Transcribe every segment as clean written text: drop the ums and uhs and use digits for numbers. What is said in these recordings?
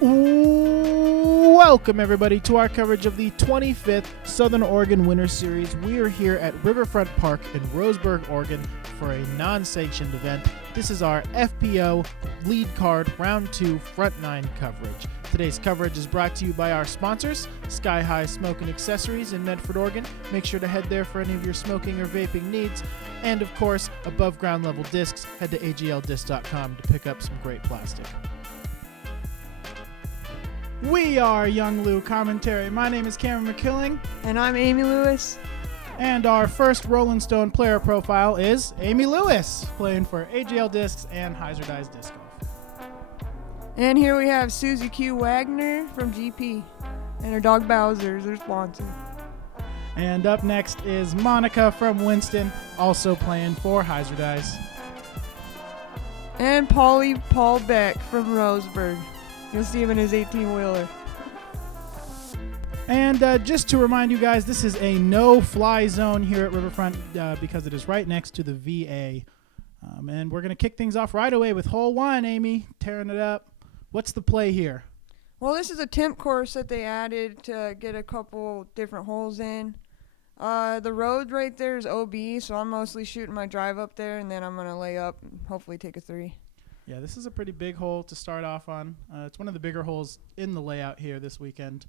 Welcome, everybody, to our coverage of the 25th Southern Oregon Winter Series. We are here at Riverfront Park in Roseburg, Oregon for a non-sanctioned event. This is our FPO lead card round 2 front 9 coverage. Today's coverage is brought to you by our sponsors, Sky High Smoke and Accessories in Medford, Oregon. Make sure to head there for any of your smoking or vaping needs. And, of course, above ground level discs. Head to AGLDiscs.com to pick up some great plastic. We are Young Lou Commentary. My name is Cameron McKilling. And I'm Amy Lewis. And our first Rolling Stone player profile is Amy Lewis, playing for AGL Discs and Hyzer Disc Golf. And here we have Susie Q. Wagner from GP. And her dog Bowser is their sponsor. And up next is Monica from Winston, also playing for Hyzer Dice. And Paul Beck from Roseburg. You'll see him in his 18-wheeler. And just to remind you guys, this is a no-fly zone here at Riverfront because it is right next to the VA. And we're going to kick things off right away with hole 1, Amy, tearing it up. What's the play here? Well, this is a temp course that they added to get a couple different holes in. The road right there is OB, so I'm mostly shooting my drive up there, and then I'm going to lay up and hopefully take a 3. Yeah, this is a pretty big hole to start off on. It's one of the bigger holes in the layout here this weekend.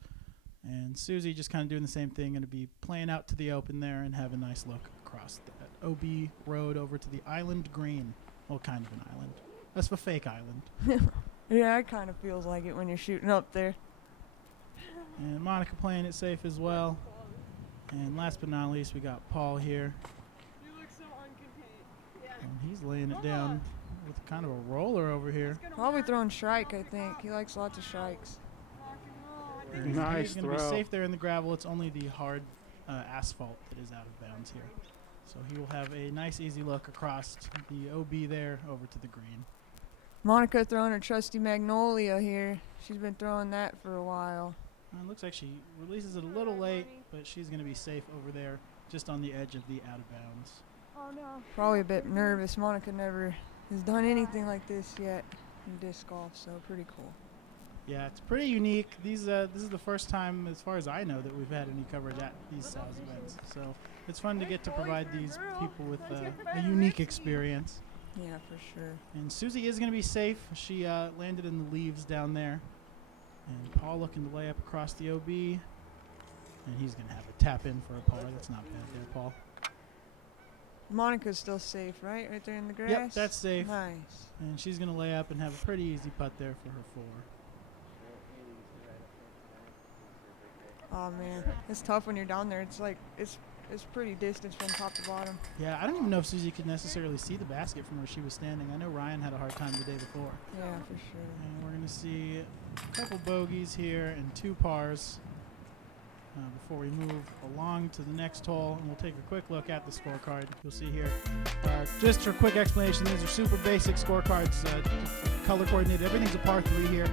And Susie just kind of doing the same thing, going to be playing out to the open there and have a nice look across that OB road over to the island green. Well, kind of an island. That's a fake island. Yeah, it kind of feels like it when you're shooting up there. And Monica playing it safe as well. And last but not least, we got Paul here. You look so uncontained. Yeah. And he's laying it down with kind of a roller over here. Probably throwing shrike, I think. He likes lots of shrikes. And Nice he's going to be throw. safe there in the gravel. It's only the hard asphalt that is out of bounds here. So he will have a nice, easy look across the OB there over to the green. Monica throwing her trusty Magnolia here. She's been throwing that for a while. It looks like she releases it a little late, but she's going to be safe over there just on the edge of the out of bounds. Oh no. Probably a bit nervous. Monica never has done anything like this yet in disc golf, so pretty cool. Yeah, it's pretty unique. This is the first time, as far as I know, that we've had any coverage at these SOWS events. So it's fun to get to provide these people with a unique experience. Yeah, for sure. And Susie is going to be safe. She landed in the leaves down there. And Paul looking to lay up across the OB. And he's going to have a tap in for a par. That's not bad there, Paul. Monica's still safe, right? Right there in the grass? Yep, that's safe. Nice. And she's going to lay up and have a pretty easy putt there for her 4. Oh, man. It's tough when you're down there. It's like, it's pretty distance from top to bottom. Yeah, I don't even know if Susie could necessarily see the basket from where she was standing. I know Ryan had a hard time the day before. Yeah, for sure. And we're going to see a couple bogeys here and 2 pars before we move along to the next hole. And we'll take a quick look at the scorecard. You'll see here. Just for a quick explanation, these are super basic scorecards, color coordinated. Everything's a par 3 here.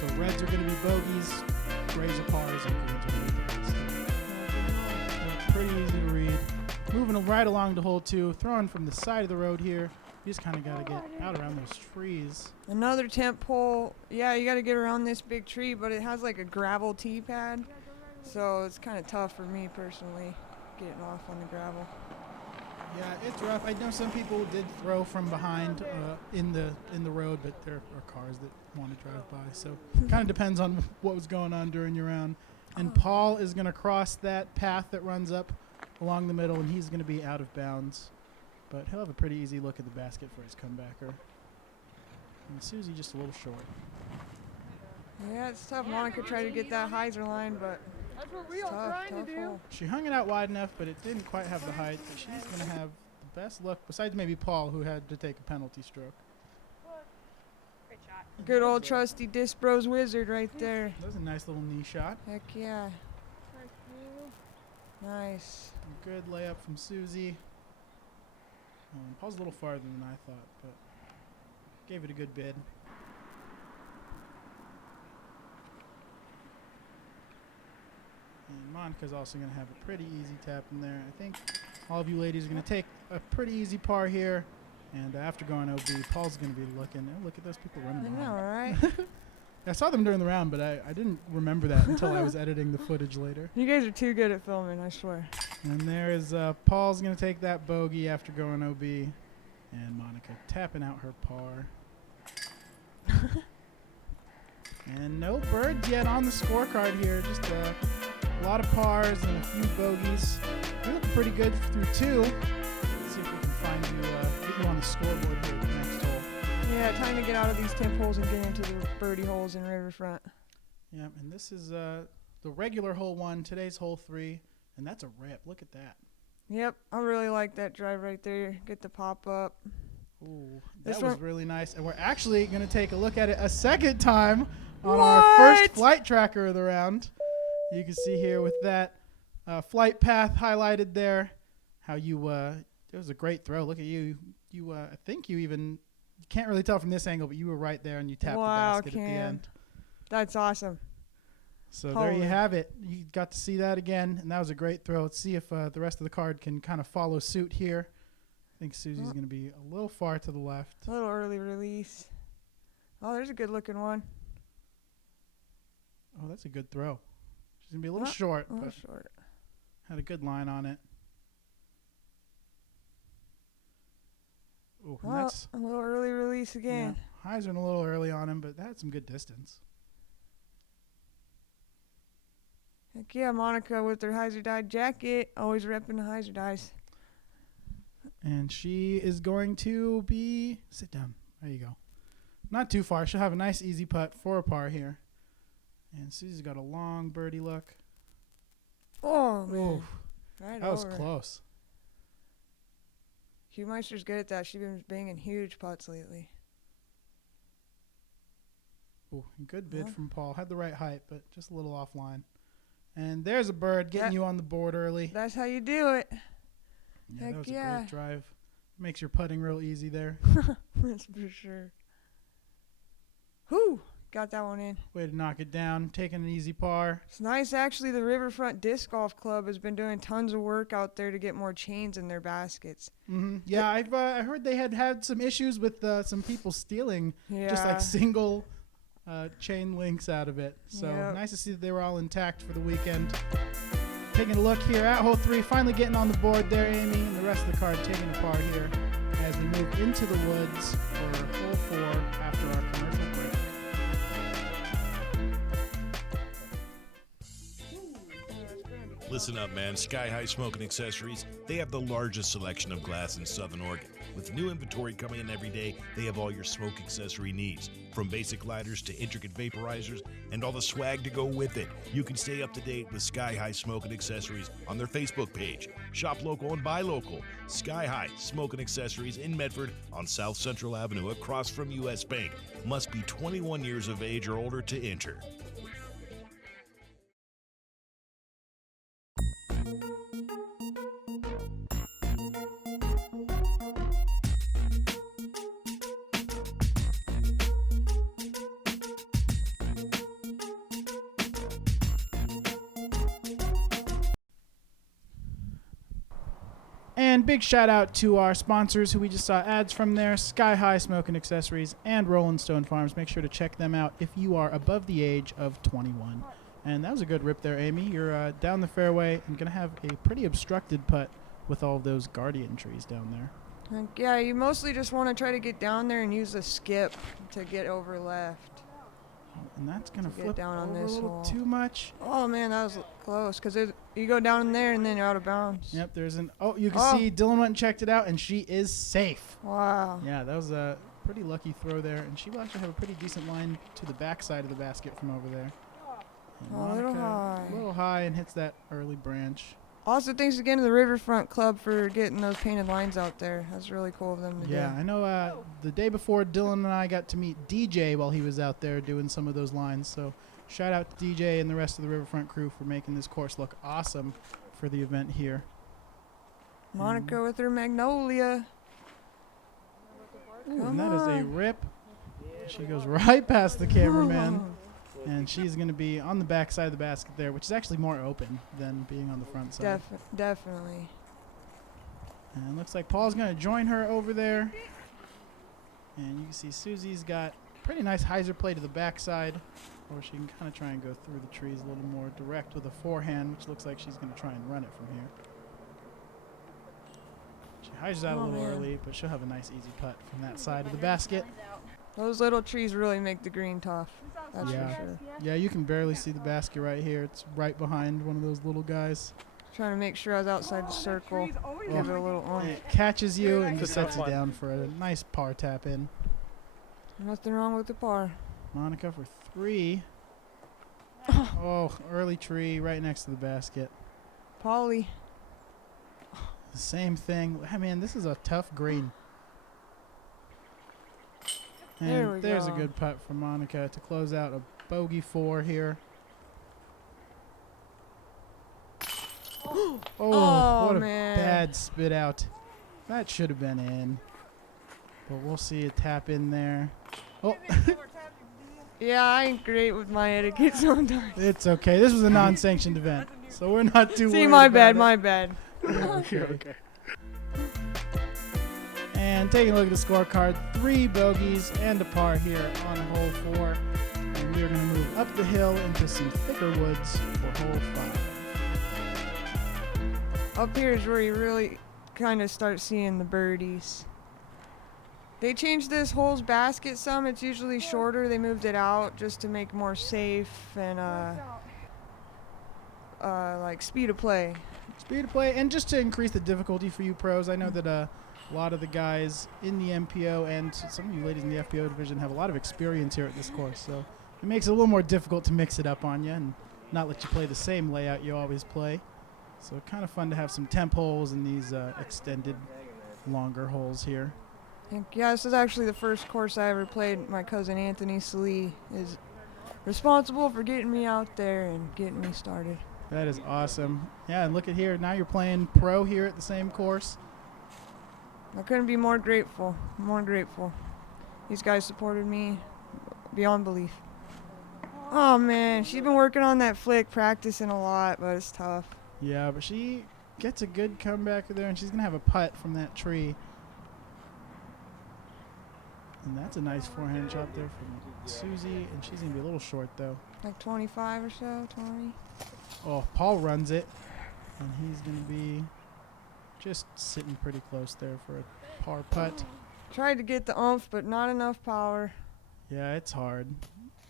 So reds are going to be bogeys, grays are pars, and greens are going to be reds. So pretty easy to read. Moving right along to hole 2, throwing from the side of the road here. You just kind of got to get out around those trees. Another temp hole. Yeah, you got to get around this big tree, but it has like a gravel tee pad. So it's kind of tough for me personally, getting off on the gravel. Yeah, it's rough. I know some people did throw from behind in the road, but there are cars that want to drive by. So it kind of depends on what was going on during your round. And Paul is going to cross that path that runs up along the middle, and he's going to be out of bounds. But he'll have a pretty easy look at the basket for his comebacker. And Susie just a little short. Yeah, it's tough. Monica tried to get that Hyzer line, but That's what we it's all tough, trying tough to do. hole. She hung it out wide enough, but it didn't quite have the height. But she's going to have the best look, besides maybe Paul, who had to take a penalty stroke. Great shot. Good old trusty Disc Bros wizard right there. That was a nice little knee shot. Heck yeah. Nice. A good layup from Susie. Paul's a little farther than I thought, but gave it a good bid. And Monica's also going to have a pretty easy tap in there. I think all of you ladies are going to take a pretty easy par here. And after going OB, Paul's going to be looking. Oh, look at those people running I behind. know, right? I saw them during the round, but I didn't remember that until I was editing the footage later. You guys are too good at filming, I swear. And there is Paul's going to take that bogey after going OB. And Monica tapping out her par. And no birds yet on the scorecard here. Just a lot of pars and a few bogeys. We look pretty good through 2. Let's see if we can find you, get you on the scoreboard here at the next hole. Yeah, time to get out of these temp holes and get into the birdie holes in Riverfront. Yeah, and this is the regular hole 1, today's hole 3. And that's a rip. Look at that. Yep, I really like that drive right there. Get the pop up. Ooh, This that was one- really nice. And we're actually going to take a look at it a second time on our first What? flight tracker of the round. You can see here with that flight path highlighted there how you it was a great throw. Look at you. I think you even can't really tell from this angle, but you were right there and you tapped Wow, the basket at the Cam. end. That's awesome. So there you Holy. have it. You got to see that again, and that was a great throw. Let's see if the rest of the card can kind of follow suit here. I think Susie's going to be a little far to the left. A little early release. Oh, there's a good looking one. Oh, that's a good throw. She's going to be a little short, A little but short. had a good line on it. Oh, and Oh, that's a little early release again. yeah, highs are a little early on him, but that had some good distance. Heck yeah, Monica with her Heiser Dye jacket. Always repping the Heiser Dyes. And she is going to be sit down. There you go. Not too far. She'll have a nice easy putt for a par here. And Susie's got a long birdie look. Oh, man. Oof, Right that was over. close. Hugh Meister's good at that. She's been banging huge putts lately. Ooh, good bid Yeah. from Paul. Had the right height, but just a little offline. And there's a bird getting That- you on the board early. That's how you do it. Yeah, heck that was yeah. a great drive. Makes your putting real easy there. That's for sure. Whew. Got that one in. Way to knock it down. Taking an easy par. It's nice, actually. The Riverfront Disc Golf Club has been doing tons of work out there to get more chains in their baskets. Yeah, I heard they had some issues with some people stealing Yeah. just like single chain links out of it. So Yep. nice to see that they were all intact for the weekend. Taking a look here at hole 3, finally getting on the board there, Amy, and the rest of the card taking a par here as we move into the woods for hole 4 after our commercial break. Listen up, man. Sky High Smoking Accessories. They have the largest selection of glass in Southern Oregon. With new inventory coming in every day, they have all your smoke accessory needs. From basic lighters to intricate vaporizers and all the swag to go with it. You can stay up to date with Sky High Smoking Accessories on their Facebook page. Shop local and buy local. Sky High Smoking Accessories in Medford on South Central Avenue across from U.S. Bank. Must be 21 years of age or older to enter. And big shout out to our sponsors who we just saw ads from there, Sky High Smoking Accessories and Rolen Stone Farms. Make sure to check them out if you are above the age of 21. And that was a good rip there, Amy. You're down the fairway and going to have a pretty obstructed putt with all of those guardian trees down there. Like, yeah, you mostly just want to try to get down there and use the skip to get over left. And that's going to To get flip down on over a this little hole. too much. Oh, man, that was close. Because you go down in there and then you're out of bounds. Yep, there's an... Oh, you can Oh. see Dylan went and checked it out, and she is safe. Wow. Yeah, that was a pretty lucky throw there. And she will actually have a pretty decent line to the back side of the basket from over there. And A little Monica, high. A little high and hits that early branch. Also, thanks again to the Riverfront Club for getting those painted lines out there. That's really cool of them to Yeah, do. I know the day before, Dylan and I got to meet DJ while he was out there doing some of those lines. So shout out to DJ and the rest of the Riverfront crew for making this course look awesome for the event here. Monica with her Magnolia. Ooh, Come and that is a on. rip. She goes right past the cameraman. And she's going to be on the back side of the basket there, which is actually more open than being on the front side. Definitely. And it looks like Paul's going to join her over there. And you can see Susie's got pretty nice hyzer play to the backside, or she can kind of try and go through the trees a little more direct with a forehand, which looks like she's going to try and run it from here. She hyzers out a little early, but she'll have a nice easy putt from that side of the basket. Those little trees really make the green tough. That's Yeah. for sure. Yeah, you can barely see the basket right here. It's right behind one of those little guys. Trying to make sure I was outside the circle. Give it a little And oomph. it catches you and just It's a sets tough you one. down for a nice par tap in. Nothing wrong with the par. Monica for 3. Oh, early tree right next to the basket. Polly. The same thing. I mean, this is a tough green. There And we there's go. a good putt from Monica to close out a bogey 4 here. Oh, what a man. bad spit out. That should have been in. But we'll see a tap in there. Oh, Yeah, I ain't great with my etiquette sometimes. it's okay. This was a non-sanctioned event, so we're not too worried See, my about bad, it. my bad. Okay. And taking a look at the scorecard, 3 bogeys and a par here on hole 4. And we're going to move up the hill into some thicker woods for hole 5. Up here is where you really kind of start seeing the birdies. They changed this hole's basket some. It's usually shorter. They moved it out just to make more safe and like speed of play. Speed of play, and just to increase the difficulty for you pros. I know that a lot of the guys in the MPO and some of you ladies in the FPO division have a lot of experience here at this course, so it makes it a little more difficult to mix it up on you and not let you play the same layout you always play. So kind of fun to have some temp holes and these extended, longer holes here. Yeah, this is actually the first course I ever played. My cousin Anthony Salee is responsible for getting me out there and getting me started. That is awesome. Yeah, and look at here. Now you're playing pro here at the same course. I couldn't be more grateful. More grateful. These guys supported me beyond belief. Oh man, she's been working on that flick, practicing a lot, but it's tough. Yeah, but she gets a good comeback there, and she's going to have a putt from that tree. And that's a nice forehand shot there from Susie, and she's going to be a little short, though. Like 25 or so, 20. Oh, Paul runs it, and he's going to be just sitting pretty close there for a par putt. Tried to get the oomph, but not enough power. Yeah, it's hard.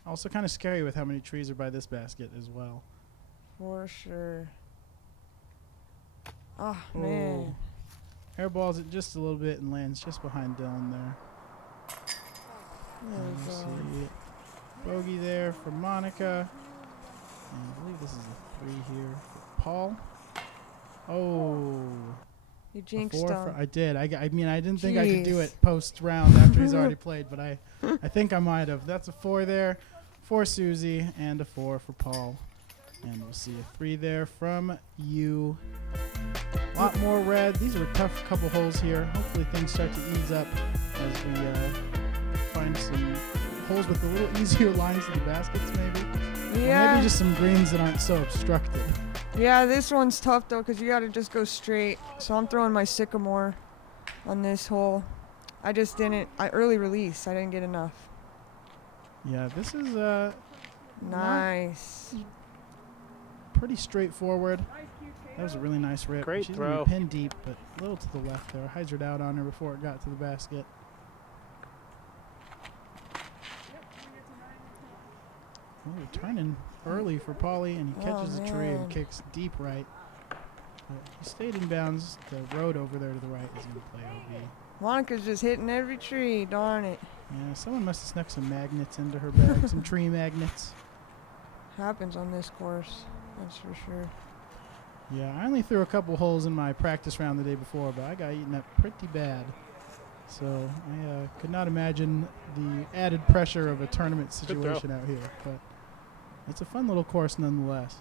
Also kind of scary with how many trees are by this basket as well. For sure. Oh, man. Airballs it just a little bit and lands just behind Dylan there. There And we we'll go. see bogey there for Monica. And I believe this is a 3 here for Paul. Oh. You a jinxed 4 him. I did. I mean, I didn't think I could do Jeez. it post round after he's already played, but I think I might have. That's a 4 there for Susie and a 4 for Paul. And we'll see a 3 there from you. A lot more red. These are a tough couple holes here. Hopefully things start to ease up as we find some holes with a little easier lines to the baskets maybe. Or Yeah. maybe just some greens that aren't so obstructed. Yeah, this one's tough though, because you got to just go straight. So I'm throwing my sycamore on this hole. I just didn't. I early release. I didn't get enough. Yeah, this is Nice. pretty straightforward. That was a really nice rip. Great She's throw. gonna be pinned deep, but a little to the left there. Hyzered out on her before it got to the basket. Oh, we're turning early for Paulie, and he catches a tree man. and kicks deep right. But he stayed in bounds. The road over there to the right is going to play OB. Monica's just hitting every tree. Darn it. Yeah, someone must have snuck some magnets into her bag, some tree magnets. Happens on this course. That's for sure. Yeah, I only threw a couple holes in my practice round the day before, but I got eaten up pretty bad. So I could not imagine the added pressure of a tournament Good throw. situation out here. But it's a fun little course nonetheless.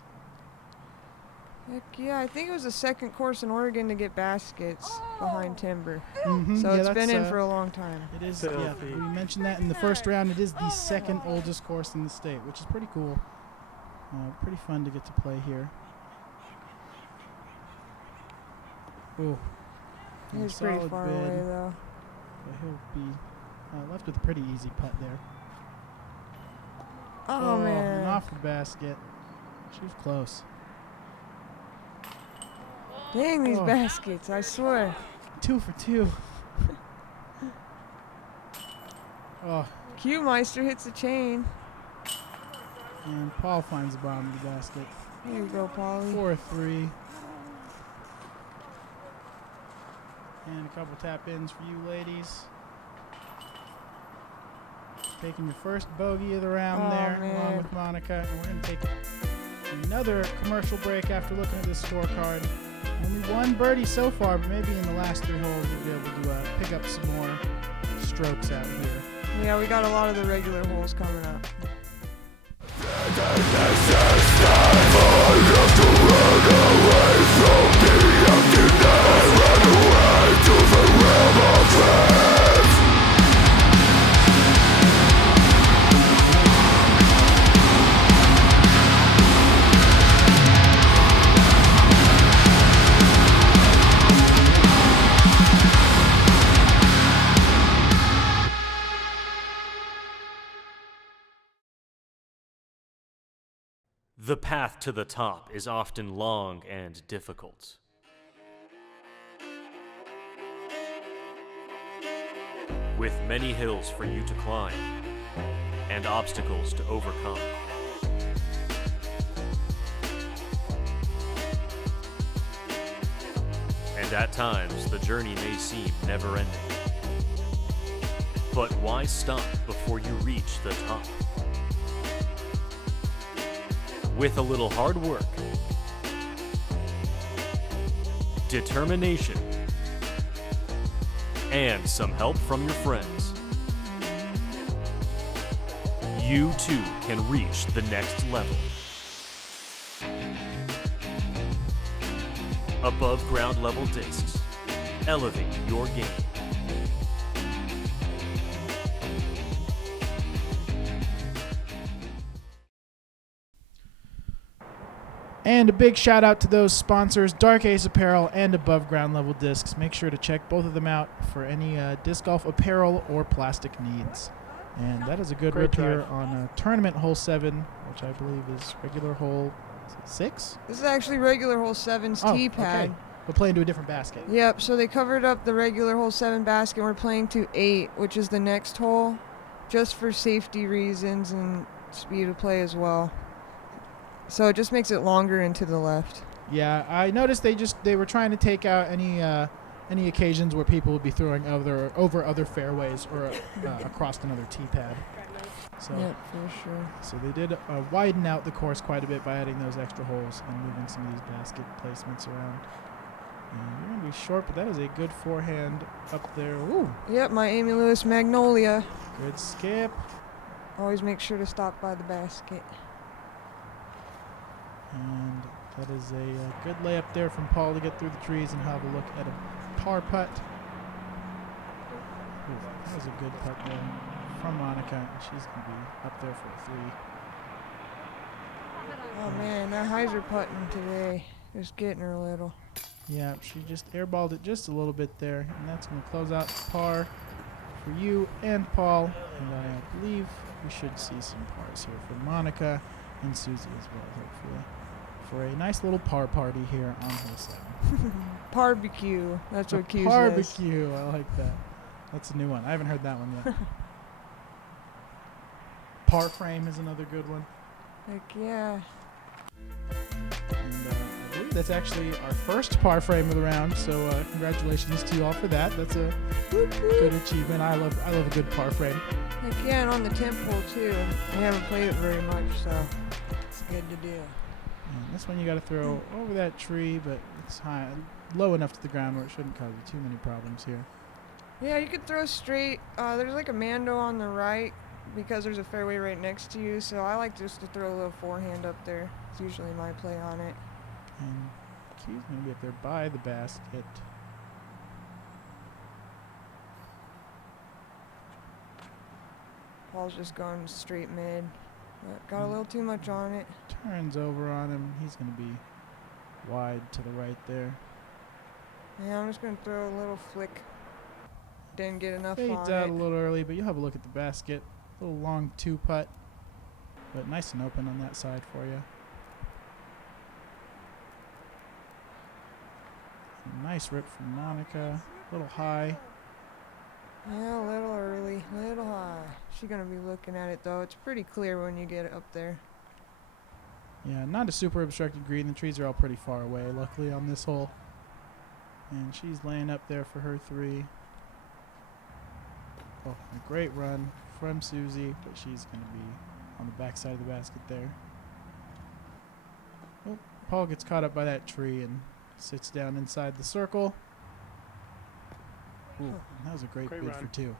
Heck yeah, I think it was the second course in Oregon to get baskets behind timber. Mm-hmm. So yeah, it's been that's, in for a long time. It is, Filthy. yeah, we mentioned that in the first round. It is the second oldest course in the state, which is pretty cool. Pretty fun to get to play here. Ooh. He's pretty solid far bid, away though. but he'll be left with a pretty easy putt there. Oh, And man. off the basket. She was close. Dang these Oh. baskets, I swear. 2 for 2. Oh, Q-Meister hits the chain. and Paul finds the bottom of the basket. Here you go, Paulie. 4-3. And a couple tap-ins for you ladies. Taking your first bogey of the round Oh, there, along man. with Monica. And we're going to take another commercial break after looking at this scorecard. Only one birdie so far, but maybe in the last 3 holes we'll be able to pick up some more strokes out here. Yeah, we got a lot of the regular holes coming up. The path to the top is often long and difficult. With many hills for you to climb and obstacles to overcome. And at times, the journey may seem never-ending. But why stop before you reach the top? With a little hard work, determination, and some help from your friends, you too can reach the next level. Above ground level discs, elevate your game. And a big shout out to those sponsors, Dark Ace Apparel and Above Ground Level Discs. Make sure to check both of them out for any disc golf apparel or plastic needs. And that is a good Great rip here drive. on tournament hole 7, which I believe is regular hole 6. This is actually regular hole 7's tee pad. Okay. We're playing to a different basket. Yep, so they covered up the regular hole 7 basket. We're playing to 8, which is the next hole, just for safety reasons and speed of play as well. So it just makes it longer and to the left. Yeah, I noticed they were trying to take out any occasions where people would be throwing over other fairways or across another tee pad. So, Yep, for sure. so they did widen out the course quite a bit by adding those extra holes and moving some of these basket placements around. And you're going to be short, but that is a good forehand up there. Ooh, Yep, my Amy Lewis Magnolia. good skip. Always make sure to stop by the basket. And that is a good layup there from Paul to get through the trees and have a look at a par putt. Ooh, that was a good putt there from Monica. And she's going to be up there for a 3. Oh man, that Heiser putting today. Just getting her a little. Yeah, she just airballed it just a little bit there. And that's going to close out par for you and Paul. And I believe we should see some pars here for Monica and Susie as well, hopefully, for a nice little par party here on hole 7. Barbecue. That's what Q says. Barbecue. I like that. That's a new one. I haven't heard that one yet. Par frame is another good one. Heck yeah. And I believe that's actually our first par frame of the round. So congratulations to you all for that. That's a good achievement. I love a good par frame. Heck yeah, and on the temp hole too. We haven't played it very much, so it's good to do. And this one you got to throw over that tree, but it's high, low enough to the ground where it shouldn't cause you too many problems here. Yeah, you could throw straight. There's like a Mando on the right because there's a fairway right next to you, so I like just to throw a little forehand up there. It's usually my play on it. And Q's going to be up there by the basket. Paul's just going straight mid. But got a little too much on it. Turns over on him. He's going to be wide to the right there. Yeah, I'm just going to throw a little flick. Didn't get enough Fades on out it. a little early, but you'll have a look at the basket. A little long 2 putt. but nice and open on that side for you. Nice rip from Monica. A little high. Yeah, a little early, a little high. She's gonna be looking at it though. It's pretty clear when you get it up there. Yeah, not a super obstructed green. The trees are all pretty far away, luckily, on this hole. And she's laying up there for her 3. Oh, a great run from Susie, but she's going to be on the back side of the basket there. Oh, Paul gets caught up by that tree and sits down inside the circle. Ooh, that was a great bid run. for 2.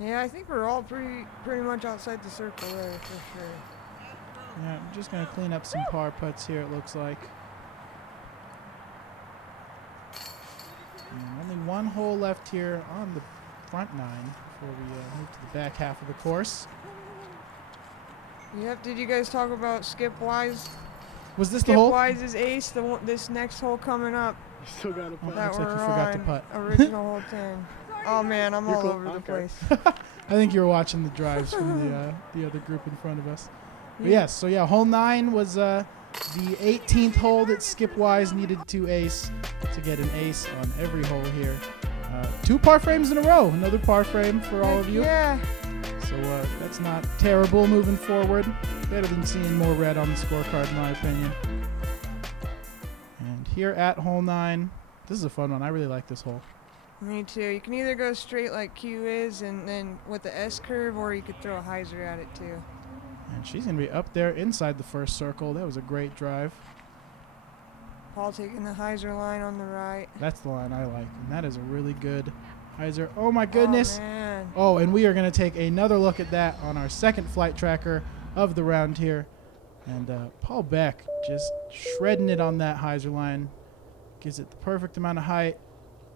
Yeah, I think we're all pretty much outside the circle there for sure. Yeah, I'm just going to clean up some par putts here, it looks like. And only one hole left here on the front 9 before we move to the back half of the course. Yep. Did you guys talk about Skip Wise? Was this the Skip hole? Wise's ace. This next hole coming up. You still got a putt. That looks like we're you forgot to on putt. original hole 10. Oh man, I'm You're all cool. over the Okay. place. I think you were watching the drives from the other group in front of us. But yes, so yeah, hole 9 was the 18th hole that Skip Wise needed to ace to get an ace on every hole here. 2 par frames in a row. Another par frame for all of you. Yeah. So that's not terrible moving forward. Better than seeing more red on the scorecard, in my opinion. And here at hole 9, this is a fun one. I really like this hole. Me too. You can either go straight like Q is and then with the S curve, or you could throw a hyzer at it too. And she's going to be up there inside the first circle. That was a great drive. Paul taking the hyzer line on the right. That's the line I like. And that is a really good hyzer. Oh, my goodness. Oh, man. Oh, and we are going to take another look at that on our second flight tracker of the round here. And Paul Beck just shredding it on that hyzer line. Gives it the perfect amount of height.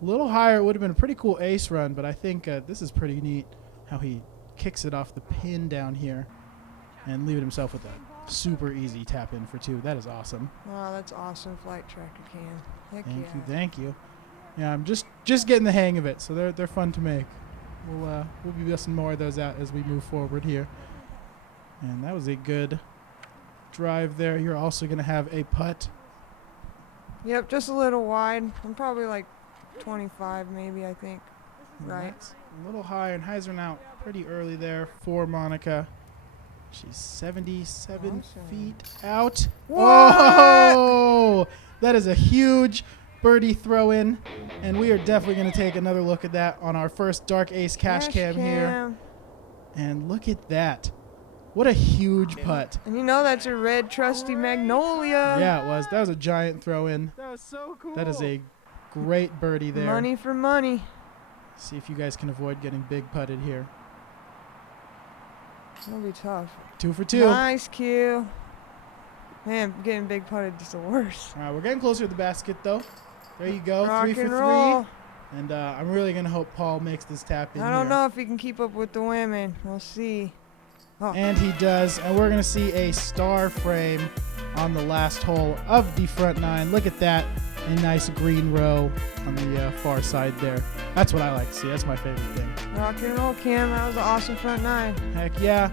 A little higher, it would have been a pretty cool ace run, but I think this is pretty neat how he kicks it off the pin down here and leaving himself with a super easy tap in for 2. That is awesome. Wow, that's awesome flight tracker cam. Heck Thank yeah. you, thank you. Yeah, I'm just getting the hang of it, so they're fun to make. We'll be busting more of those out as we move forward here. And that was a good drive there. You're also going to have a putt. Yep, just a little wide. I'm probably like 25 maybe, I think. Right. That's a little high, and Heisern out pretty early there for Monica. She's 77 Awesome. feet out. What? Oh! That is a huge birdie throw in, and we are definitely going to take another look at that on our first Dark Ace cash cam here. And look at that. What a huge putt. And you know that's a red trusty magnolia. Yeah, it was. That was a giant throw in. That was so cool. That is a great birdie there. Money for money. See if you guys can avoid getting big putted here. It'll be tough. 2 for 2. Nice Q. Man, getting big putted is the worst. All right, we're getting closer to the basket, though. There you go, Rock 3 for and 3. roll. And I'm really going to hope Paul makes this tap in I don't here. know if he can keep up with the women. We'll see. Oh. And he does. And we're going to see a star frame on the last hole of the front 9. Look at that. A nice green row on the far side there. That's what I like to see. That's my favorite thing. Rock and roll, Cam. That was an awesome front 9. Heck yeah.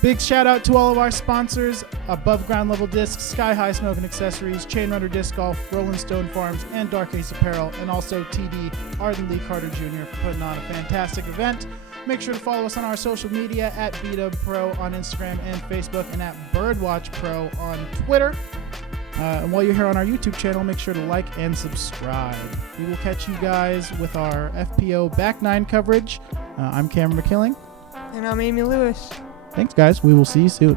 Big shout out to all of our sponsors: Above Ground Level Discs, Sky High Smoke and Accessories, Chain Runner Disc Golf, Rolen Stone Farms, and Dark Ace Apparel, and also TD Arden Lee Carter Jr. for putting on a fantastic event. Make sure to follow us on our social media at BDub Pro on Instagram and Facebook, and at Birdwatch Pro on Twitter. And while you're here on our YouTube channel, make sure to like and subscribe. We will catch you guys with our FPO Back 9 coverage. I'm Cameron McKilling. And I'm Amy Lewis. Thanks, guys. We will see you soon.